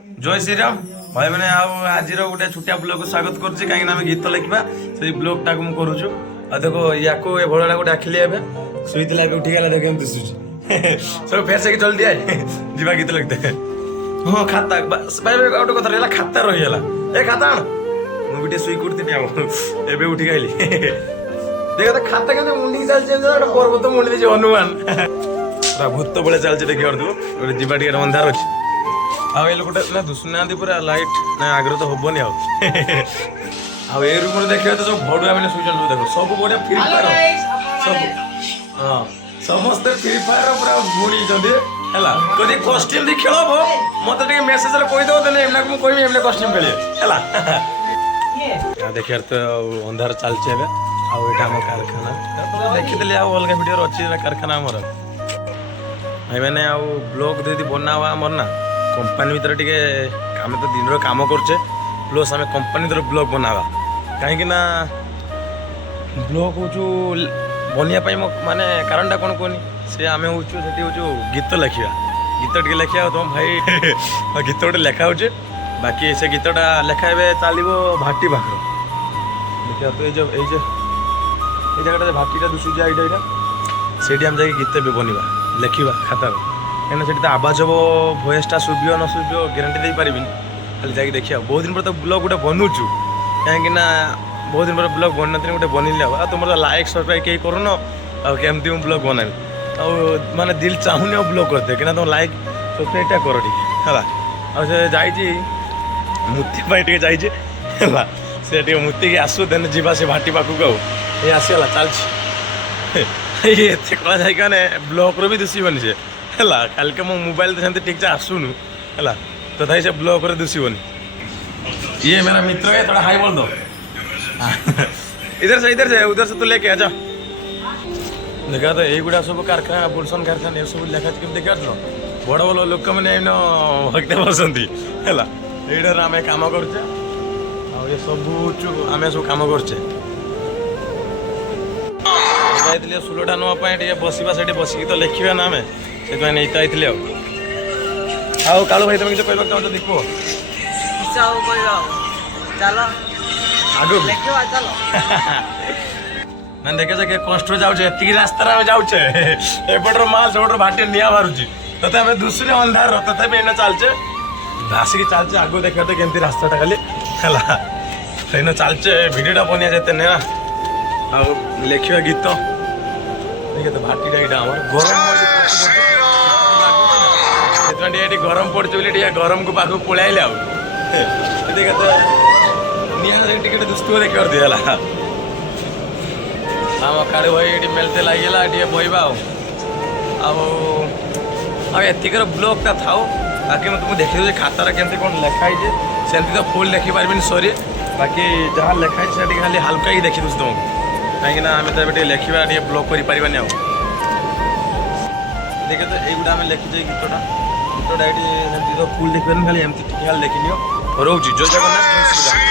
जय श्रीराम भाई मैंने आज गोटे छुटिया ब्लॉग को स्वागत करुच्ची कहीं गीत लिखा से ब्लॉग टाक मुझे देखो या भड़ा गोटे आखिली ए शुईला उठीगला देख दिशुची सब फेर से जल्दी आए जीवा गीत लिखते हाँ खाता भाई गोटे कथा रहा खाता रहीगला ए खाता आण मुझे शुई करती एवं उठिक आईली देख तो खाता के मुंडी चलते पर्वत मुंडी दे हनुमान पूरा भूत बेले चलती देखिए गोटे जीवा टे अंधार अच्छी आउ ये गोटे ना दुसुना पूरा लाइट ना आगे तो हेनी आउ ए रूम देखिए तो सब भड़ुआ मैंने शुई देख सब बढ़िया फ्री फायर सब हाँ समस्ते फ्री फायर पूरा बुणी है कभी कस्ट्यूम दी खेल मत मेसेज कहीदेव देने एमना को कहमी एमने कस्ट्यूम खेलिए देखिए तो अंधार चलचे आम कारखाना देखी अलग भिडियो अच्छी कारखाना आमर भाई मैंने आउ ब्लॉग दे बना हुआ आमर ना कंपानी भीतर टे आम तो दिन काम करचे प्लस आम कंपानी भीतर ब्लॉग बनावा कहीं ब्लॉग हूँ बनवाई माने कारणटा कौन कहनी से आम हूँ गीत लिखा गीत टे लिखा तुम भाई गीत गोटे लिखा हो बाकी से गीतटा लिखा चलो भाटी पाखर देखिए तो ये जगह भाटीटा दुशुचा यहाँ से आम जाकि गीत भी बनवा लिखा खातार कहीं से आवाज हम भयसटा शुभ न शुभ ग्यारंटी दे पारि खाली जाकि देखिए बहुत दिन पर तो ब्लॉग गोटे बनूचु कहीं बहुत दिन पर ब्लॉग बन नी गोटे बनइली आ तुम लाइक सब्सक्राइब कहीं करून आमती मुझे ब्लॉग बनाबी माने दिल चाहूनी ब्लॉग करते कि तुम लाइक सब्सक्राइबटा कर है जाइए मूर्ति जाइए से मूर्ति की आसू देने जीवा से भाटी पाखक ये आसगला चलती ये कला जाने ब्लॉक भी दुषीबनी से है काल के मो मोबाइल तो सेमती ठीक से आसूनु है तो तथापि से ब्लॉक दुषीबनी ये मेरा मित्र है थोड़ा हाई बोल दो इधर से उधर से तो लेके आ जा देखा तो युवा सब कारखाना बुलसन कारखाना ये सब लिखा देखा बड़ बड़ लोक मैंने भक्ति बसती है ये आम कम करचे ये सब आम सब कम करचे जाइए सुलटा नापी बसवा से बसिक तो लिखा ना आम से नहीं जाइए आओ कालू भाई तुम किसी कहना चाहो देखो मैंने देखे कि कष्ट जाऊे रास्ता जाऊे एपटर माल सब भाटी निआ मारुची तथा दूसरे अंधार तथा एने चलचे आसिक चलचे आगो देखा तो केमती रास्ता खाली है चलचे भिडियोटा बनिया जाते ना आ लिखा गीत देखिए तो भाटीटा यहाँ गरम पड़े गरम को पाक पलैले देखिए तो निटे दुष्ट देखा दिला आम कालू भाई ये मेलते लगे टे बहवा आतिकर ब्लॉगटा था बाकी तुमको देखी खातार केमती कौन लिखाई सेमती तो फुल देखी पारि सरी बाकी जहाँ लिखाई से खाली हाल्का ही देखी तुमको कहीं आम तो लिखा ब्लॉग कर पारानी देखिए तो युवा आम लिखीचे गीतटा ये तो फुल देखिए खाली एमती खाली देखनी रोचे जय जगन्नाथ जय श्रीराम।